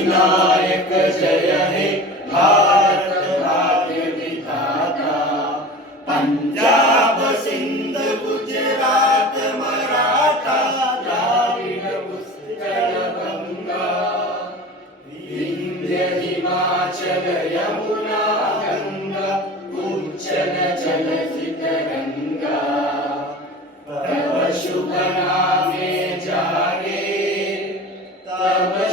अधिनायक जय हे भारत भाग्य विधाता। पंजाब सिंध गुजरात मराठा द्राविड उत्कल गंगा, विंध्य हिमाचल यमुना गंगा उच्चल जलधि तरंगा। तब शुभ नामे जागे, तब